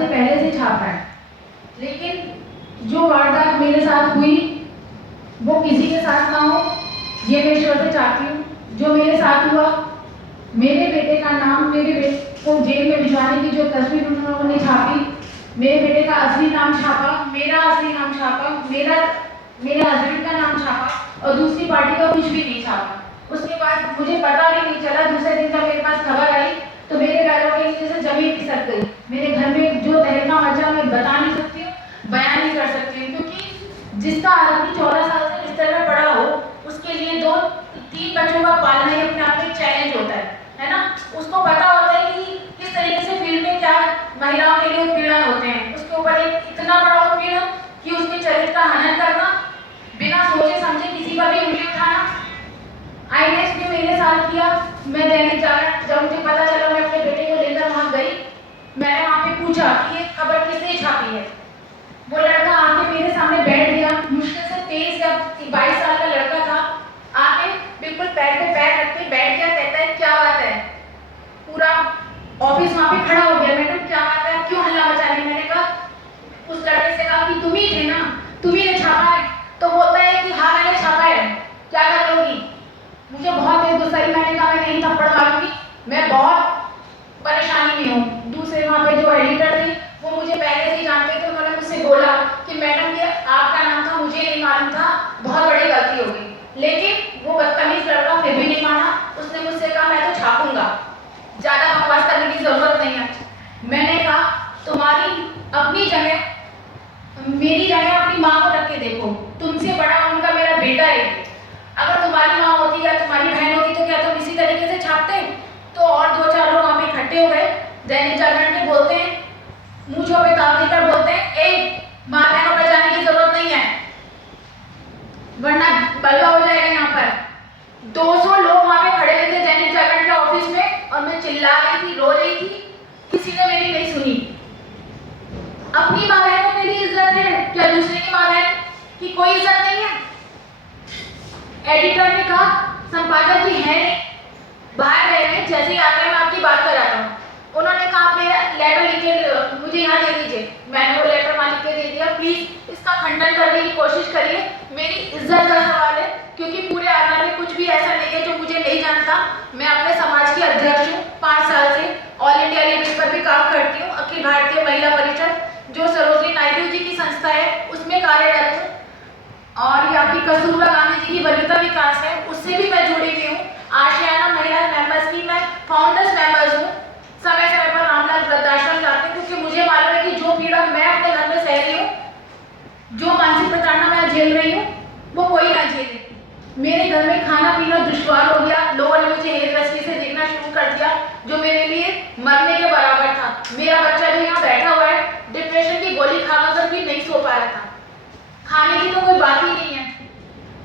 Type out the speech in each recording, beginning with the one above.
से पहले से छापा है, लेकिन जो वारदात मेरे साथ हुई वो किसी के साथ ना हो, ये मैं ईश्वर से चाहती हूँ। जो मेरे साथ हुआ, मेरे बेटे का नाम, मेरे बेटे को जेल में भिजवाने की जो तस्वीर उन्होंने छापी, मेरे बेटे का असली नाम छापा, मेरा असली नाम छापा, मेरे हस्बैंड का नाम छापा और दूसरी पार्टी का कुछ भी नहीं छापा। उसके बाद मुझे पता भी नहीं चला। दूसरे दिन जब मेरे पास खबर आई तो मेरे पैरों के नीचे से जमीन खिसक गई। मेरे घर में जो तहलका मचा मैं बता नहीं सकती हूँ, बयान नहीं कर सकती हूँ, क्योंकि जिसका आदमी 14 साल से बिस्तर में पड़ा हो, उसके लिए 2-3 बच्चों का पालना ही अपने आप में चैलेंज होता है ना। उसको पता होता है कि किस तरीके से फील्ड में क्या महिलाओं के लिए उत्पीड़न होते हैं। उसके ऊपर एक इतना बड़ा उत्पीड़न कि उसके चरित्र का हनन करना, बिना सोचे समझे किसी पर भी उंगली उठाना। आईएनएस ने मेरे साथ किया। मैं दैनिक जागरण, जब मुझे पता चला, मैं अपने बेटे को लेकर वहाँ गई। मैंने वहाँ पे पूछा कि ये खबर किसने छापी है। वो लड़का आके मेरे सामने बैठ गया। मुश्किल से 23 या 22 साल का लड़का था। आके बिल्कुल पैर पे पैर रख के बैठ गया। कहता है क्या बात है। पूरा ऑफिस वहाँ पे खड़ा हो गया। मैडम क्या बात है, क्यों हल्ला मचा रही। मैंने कहा, उस लड़के से कहा कि तुम ही थे ना, तुम ही ने छापा है। तो बोलता है कि हाँ मैंने छापा है, क्या कर लोगी। मुझे बहुत तेज गुस्सा आई। मैंने कहा मैं नहीं थप्पड़ मारूंगी, मैं बहुत परेशानी में हूँ। दूसरे वहाँ पे जो एडिटर थे वो मुझे पहले से ही जानते थे। उन्होंने मुझसे बोला कि मैडम ये आपका नाम था, मुझे नहीं मालूम था, बहुत बड़ी गलती हो गई। लेकिन वो बदतमीज लड़का फिर भी नहीं माना। उसने मुझसे कहा मैं तो छापूंगा, ज़्यादा बकवास करने की जरूरत नहीं है। मैंने कहा तुम्हारी अपनी जगह, मेरी जगह अपनी माँ को रख के देखो। तुमसे बड़ा उनका मेरा बेटा है। अगर तुम्हारी माँ होती या तुम्हारी बहन होती तो क्या तुम इसी तरीके से छापते। तो और 2-4 लोग वहाँ पे इकट्ठे हो गए। दैनिक जागरण के बोलते हैं, मुझे पे ताव देकर बोलते हैं, ए माँ बहनों पर जाने की जरूरत नहीं है, वरना बलवा हो जाएगा यहाँ पर। 200 लोग वहाँ पे खड़े हुए थे दैनिक जागरण के ऑफिस में, और मैं चिल्ला रही थी, रो रही थी। किसी ने मेरी नहीं सुनी। अपनी माँ बहन को मेरी इज्जत है, क्या दूसरे की माँ बहन की कोई इज्जत नहीं है। एडिटर ने कहा संपादक जी है नहीं, बाहर गए हैं, जैसे ही आते हैं मैं आपकी बात कराता हूँ। उन्होंने कहा आप मेरा लेटर लिख के मुझे यहाँ दे दीजिए। मैंने वो लेटर वहाँ लिख के दे दिया। प्लीज इसका खंडन करने की कोशिश करिए, मेरी इज्जत का सवाल है, क्योंकि पूरे आधार में कुछ भी ऐसा नहीं है जो मुझे नहीं जानता। मैं अपने समाज की अध्यक्ष हूँ, 5 साल से ऑल इंडिया लेवल पर भी काम करती हूँ। अखिल भारतीय महिला परिषद जो सरोजिनी नायडू जी की संस्था है उसमें कार्यरत हूँ, और ये आपकी कस्तूरबा गांधी जी की वनिता विकास है उससे भी मैं जुड़ी हुई हूँ। आशियाना महिला मेंबर्स की मैं फाउंडर्स मेंबर्स हूँ। समय समय पर रामलाल वृद्धाश्रम जाते हैं, क्योंकि मुझे मालूम है कि जो पीड़ा मैं अपने घर में सह रही हूँ, जो मानसिक प्रताड़ना मैं झेल रही हूँ, वो कोई ना झेले। मेरे घर में खाना पीना दुश्वार हो गया। लोगों ने मुझे हेल रस्सी से देखना शुरू कर दिया, जो मेरे लिए मरने के बराबर था। मेरा बच्चा जो यहाँ बैठा हुआ है, डिप्रेशन की गोली खाकर भी नहीं सो पा रहा था। खाने की तो कोई बात ही नहीं है।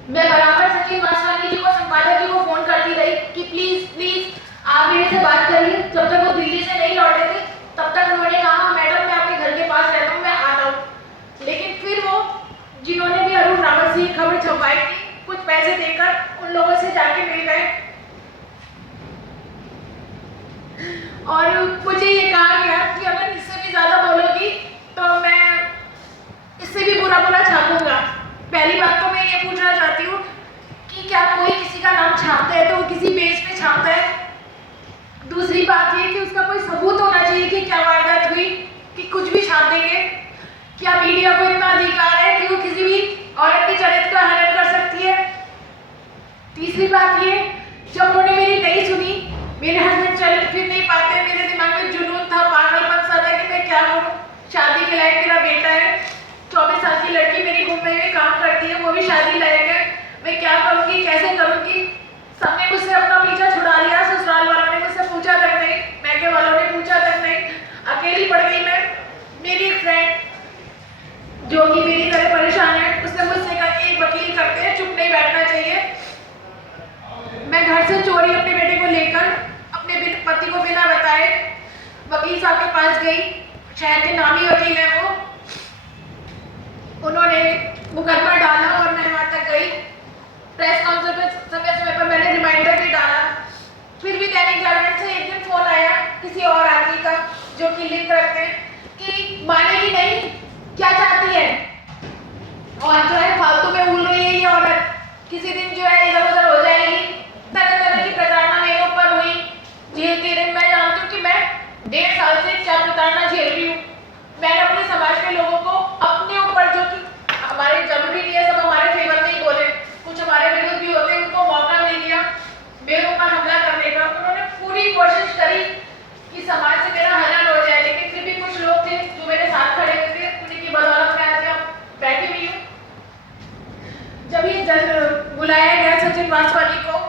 मैं बराबर सचिन वासवानी जी को, संपादक जी को फोन करती रही कि प्लीज प्लीज आप मेरे से बात करिए। जब तक वो दिल्ली से नहीं लौटे थे तब तक उन्होंने कहा मैडम मैं आपके घर के पास रहता हूँ, मैं आता हूँ। लेकिन फिर वो जिन्होंने भी अरुण रावत से खबर छपाई थी, कुछ पैसे देकर उन लोगों से जाके मिल गए और मुझे ये कहा गया कि अगर इससे भी ज्यादा बोलोगी तो मैं इससे भी बुरा बुरा छापूंगा। पहली बात तो मैं ये पूछना चाहती हूँ कि क्या कोई किसी का नाम छापता है तो वो किसी पेज पे छापता है। दूसरी बात ये कि उसका कोई सबूत होना चाहिए कि क्या वारदात हुई, कि कुछ भी छाप देंगे। क्या मीडिया को इतना अधिकार है कि वो किसी भी औरत के चरित्र का हनन कर सकती है। तीसरी बात ये, जब उन्होंने मेरी नहीं सुनी, मेरे हस्बैंड चरित्र फिर नहीं पाते, मेरे दिमाग में जुनून था, पागलपन सा था कि मैं क्या करूँ। शादी के लायक मेरा बेटा है, 24 साल की लड़की मेरी मुंबई में काम करती है, वो भी शादी लायक है। मैं क्या करूँगी, कैसे करूँगी। सबने मुझसे अपना पीछा छुड़ा लिया। ससुराल वालों ने मुझसे पूछा तक नहीं, मैके वालों ने पूछा तक नहीं। अकेली पड़ गई मैं। मेरी एक फ्रेंड जो कि मेरी तरह परेशान है, उसने मुझसे कहा कि एक वकील करते हैं, चुप नहीं बैठना चाहिए। मैं घर से चोरी अपने बेटे को लेकर अपने पति को बिना बताए वकील साहब के पास गई। शहर के नामी वकील है वो। उन्होंने मुकदमा डाला और मैं वहां तक गई। प्रेस कॉन्फ्रेंस समय समय पर मैंने रिमाइंडर भी डाला। फिर भी दैनिक जागरण से एक दिन फोन आया किसी और आदमी का जो कि लिंक रखते हैं कि मानेगी नहीं, क्या चाहती है? और जो है फालतू में उल रही है ये औरत, किसी दिन जो है इधर उधर हो जाएगी। तरह तरह की प्रताड़ना मेरे ऊपर हुई, झेलती रही। मैं जानती हूँ कि मैं 1.5 साल से क्या प्रताड़ना झेल रही हूँ। मैंने अपने समाज के लोगों को अपने ऊपर, जो कि हमारे जरूरी नहीं है सब हमारे फेवर में ही बोले, कुछ हमारे विरुद्ध भी होते हैं, उनको मौका नहीं दिया मेरे ऊपर हमला करने का। उन्होंने पूरी कोशिश करी कि समाज से मेरा हनन हो जाए, लेकिन फिर भी कुछ लोग थे जो मेरे साथ खड़े हुए थे, उन्हीं की बदौलत मैं आज यहाँ बैठी हुई हूँ। जब ये बुलाया गया सचिन वासवानी को,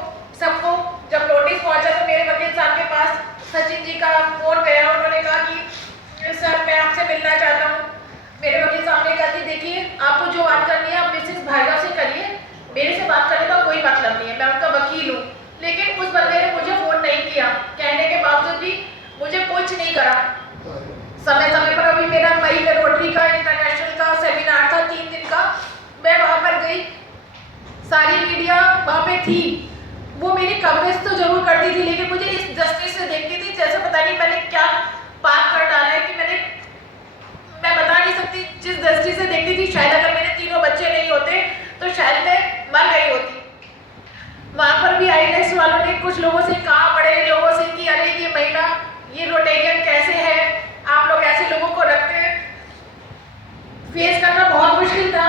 सबको जब नोटिस पहुंचा तो मेरे वकील साहब के पास सचिन जी का फोन गया। उन्होंने कहा कि सर मैं आपसे मिलना चाहता हूँ। मेरे वकील साहब ने कहा कि देखिए आपको जो बात करनी है आप मिसेस भार्गव से करिए, मेरे से बात करने का कोई मतलब नहीं है, मैं उनका वकील हूँ। लेकिन उस बंदे ने मुझे फोन नहीं किया, कहने के बावजूद भी मुझे कुछ नहीं करा। समय समय पर अभी मेरा मई में रोटरी का इंटरनेशनल का सेमिनार था 3 दिन का, मैं वहां पर गई, सारी मीडिया वहां पे थी, वो मेरी कवरेज तो जरूर करती थी, लेकिन मुझे इस दृष्टि से देखती थी जैसे पता नहीं मैंने क्या पाप कर डाला है कि मैं बता नहीं सकती। जिस दृष्टि से देखती थी, शायद अगर मेरे 3 बच्चे नहीं होते तो शायद मैं मर गई होती। वहां पर भी आईएनएस वालों ने कुछ लोगों से कहा, बड़े लोगों से, कि अरे ये महिला, ये रोटेरियन कैसे है, आप लोग ऐसे लोगों को रखते हैं। फेस करना बहुत मुश्किल था।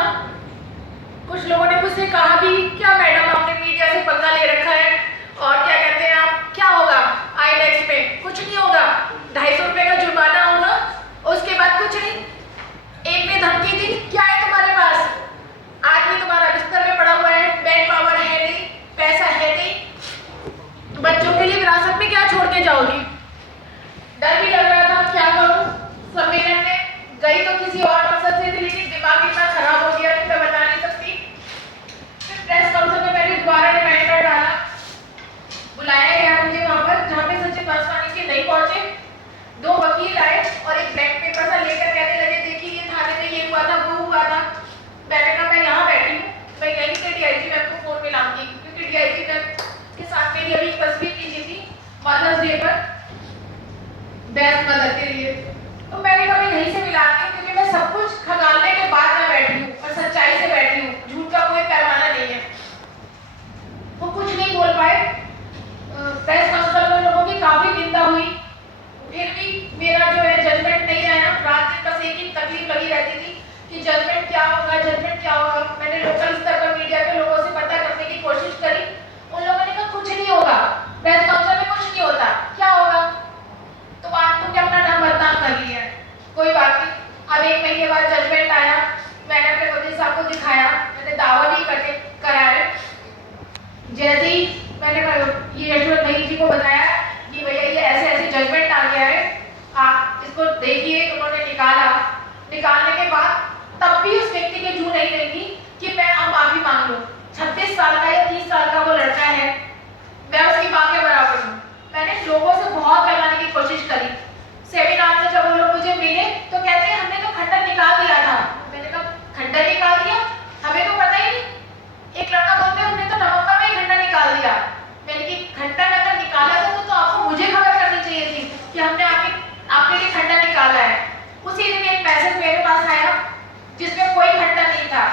कुछ लोगों ने मुझसे कहा भी, क्या मैडम आपने मीडिया से पंगा ले रखा है, और क्या कहते हैं आप, क्या होगा आईएनएक्स में? कुछ नहीं होगा, 250 रुपये का जुर्माना होगा, उसके बाद कुछ नहीं। एक ने धमकी दी, क्या है तुम्हारे पास? आदमी तुम्हारा बिस्तर में पड़ा हुआ है, बैंक पावर है नहीं, पैसा है नहीं, बच्चों के लिए विरासत में क्या छोड़ के जाओगी? डर भी लग रहा था, क्या करूं? सम्मेलन में गई तो किसी और मकसद से थी, लेकिन दिमाग इतना खराब हो गया कि मैं बता नहीं सकती। फिर प्रेस काउंसिल में मैंने दोबारा रिमाइंडर डाला, बुलाया गया मुझे वहां पर, जहाँ पे सचिन वासवानी के नहीं पहुंचे। 2 वकील आए और एक ब्लैक पेपर सा लेकर कहने लगे, देखिए ये थाने में ये हुआ था, वो हुआ था। मैंने कहा मैं यहाँ बैठी हूँ, मैं यहीं से डीआईजी मैम को फोन मिलाऊंगी, क्योंकि डीआईजी मैम के साथ मेरी अभी तस्वीर खींची थी मदर्स डे पर, बेस्ट मदर के लिए। तो मैंने कहा मैं यहीं से मिलाती हूँ, क्योंकि मैं सब कुछ खंगालने के बाद मैं बैठी हूँ और सच्चाई से बैठी हूँ, झूठ का कोई पैमाना नहीं है। वो कुछ नहीं बोल पाए। प्रेस काउंसिल में लोगों की काफी निंदा हुई, फिर भी मेरा जो है जजमेंट नहीं आया। रात दिन बस एक ही तकलीफ लगी रहती थी कि जजमेंट क्या होगा, जजमेंट क्या होगा। मैंने लोकल स्तर पर मीडिया के लोगों से पता करने की कोशिश करी, उन लोगों ने कहा कुछ नहीं होगा, प्रेस काउंसिल में कुछ नहीं होता, क्या होगा? तो बात तुमने अपना नाम बदनाम कर लिया है, कोई बात नहीं। अब 1 महीने बाद जजमेंट आया, मैंने अपने वकील साहब को दिखाया, मैंने दावा नहीं कराया। जैसे ही मैंने ये यशवंत भाई जी को बताया कि भैया ये ऐसे ऐसे जजमेंट आ गया है, आप इसको देखिए, उन्होंने निकालने के बाद तब भी उस व्यक्ति की जू नहीं रही कि मैं अब माफी मांग लूं। 36 साल का या 30 साल का वो लड़का है, मैं उसकी मां के बराबर हूँ। मैंने लोगों से बहुत करवाने की कोशिश करी। सेमिनार में जब वो लोग मुझे मिले तो कहते हैं हमने तो खंडन निकाल दिया था। मैंने कहा खंडन निकाल दिया? हमें तो पता ही नहीं। एक लड़का बोलते हमने तो नवंबर में ही खंडन निकाल दिया। मैंने कि खंडन अगर निकाला था तो आपको मुझे खबर करनी चाहिए थी कि हमने आपके लिए खंडन निकाला है। उसी दिन एक मैसेज मेरे पास आया जिसमें कोई खंडन नहीं था।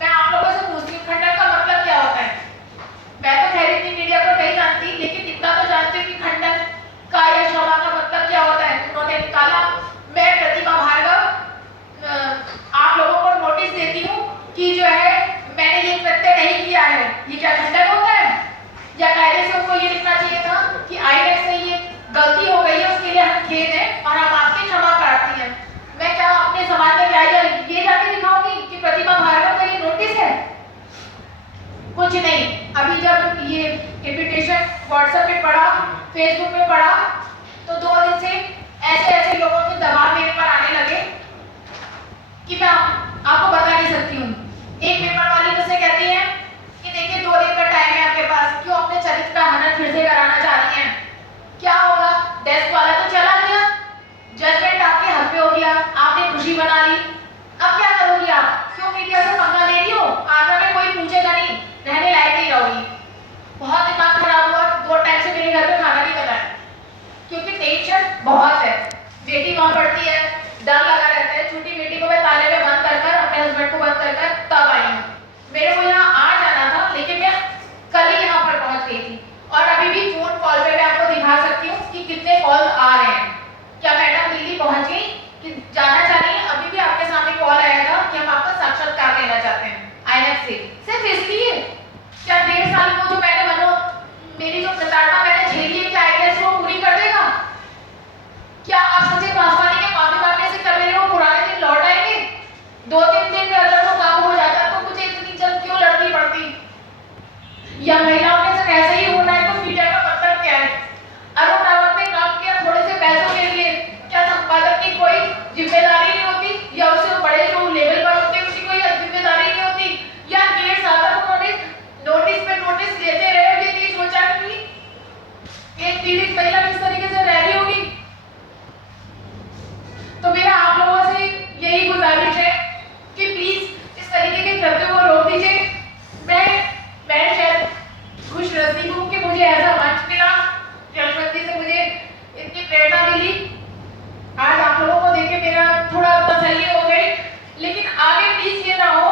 मैं आप लोगों से पूछती हूँ खंडन का मतलब क्या होता है? मैं तो खैर इतनी मीडिया को नहीं जानती, लेकिन इतना तो जानती हूँ कि खंडन का या क्षमा का मतलब क्या होता है। उन्होंने निकाला। मैं प्रतिमा भार्गव आप लोगों को नोटिस देती हूँ कि जो है मैंने ये कृत्य नहीं किया है। ये क्या खंडन होता है? या कायदे से उनको ये लिखना चाहिए था कि आईएनएक्स से ये गलती हो गई है, उसके लिए हम खेद हैं और हम आपकी क्षमा प्रार्थी हैं। मैं क्या अपने समाज में क्या ये जाके दिखाऊंगी कि प्रतिमा भार्गव का ये नोटिस है? कुछ नहीं। अभी जब ये इन्विटेशन व्हाट्सएप पे पड़ा, फेसबुक पे पड़ा, तो 2 दिन से ऐसे लोगों के दबाव मेरे पर आने लगे कि मैं आपको बता नहीं सकती हूँ। एक पेपर वाली मुझसे कहती है कि देखिए 2 दिन का टाइम है आपके पास, क्यों अपने चरित्र का हनन फिर से कराना चाह रही हैं? क्या होगा? डेस्क वाला तो चला गया, जजमेंट आपके हक पे हो गया, आपने खुशी बना ली, अब क्या करोगी आप? क्यों मीडिया से पंगा ले रही हो? आगे में कोई पूछेगा नहीं, रहने लायक नहीं रहोगी। बहुत दिमाग खराब हुआ। 2 टाइम से मेरे घर पे खाना नहीं बना है, क्योंकि टेंशन बहुत है। बेटी वहां पढ़ती है, डर लगा रहता है कर कर तब आई हूँ। मेरे को यहाँ आ जाना था, लेकिन मैं कल ही यहाँ पर पहुँच गई थी। और अभी भी फोन कॉल पे मैं आपको दिखा सकती हूँ कि कितने कॉल आ रहे हैं। क्या मैडम दिल्ली पहुँच गई कि जाना चाह रही है? अभी भी आपके सामने कॉल आया था कि हम आपका साक्षात्कार लेना चाहते हैं INF से। सिर्फ इसलिए क्या 1.5 साल में जो मैंने मेरी जो प्रताड़ना मैंने झेली है, क्या INF वो पूरी कर देगा? क्या आप सच्चे पासवानी के माफी मांगने से क्या मेरे वो पुराने दिन लौट आएंगे? 2-3 दिन में अगर वो काम हो जाता तो मुझे इतनी जल्द क्यों लड़नी पड़ती? या महिलाओं के साथ ऐसा ही होना है तो मीडिया का मतलब क्या है? अरुण रावत ने काम किया थोड़े से पैसों के लिए, क्या संपादक की कोई जिम्मेदारी नहीं होती? या उससे बड़े जो लेवल पर होते हैं उसकी कोई जिम्मेदारी नहीं होती? या 1.5 साल तक उन्होंने नोटिस पे नोटिस लेते रहे, ये नहीं सोचा कि एक पीड़ित महिला किस तरीके से रह रही होगी? तो मेरा आप लोगों से यही गुजारिश है कि प्लीज इस तरीके के कृत्य को रोक दीजिए। मैं शायद खुश नसीब हूँ कि मुझे ऐसा मंच मिला, जसवंती से मुझे इतनी प्रेरणा मिली। आज आप लोगों को देख के मेरा थोड़ा तसल्ली हो गई, लेकिन आगे प्लीज ये ना हो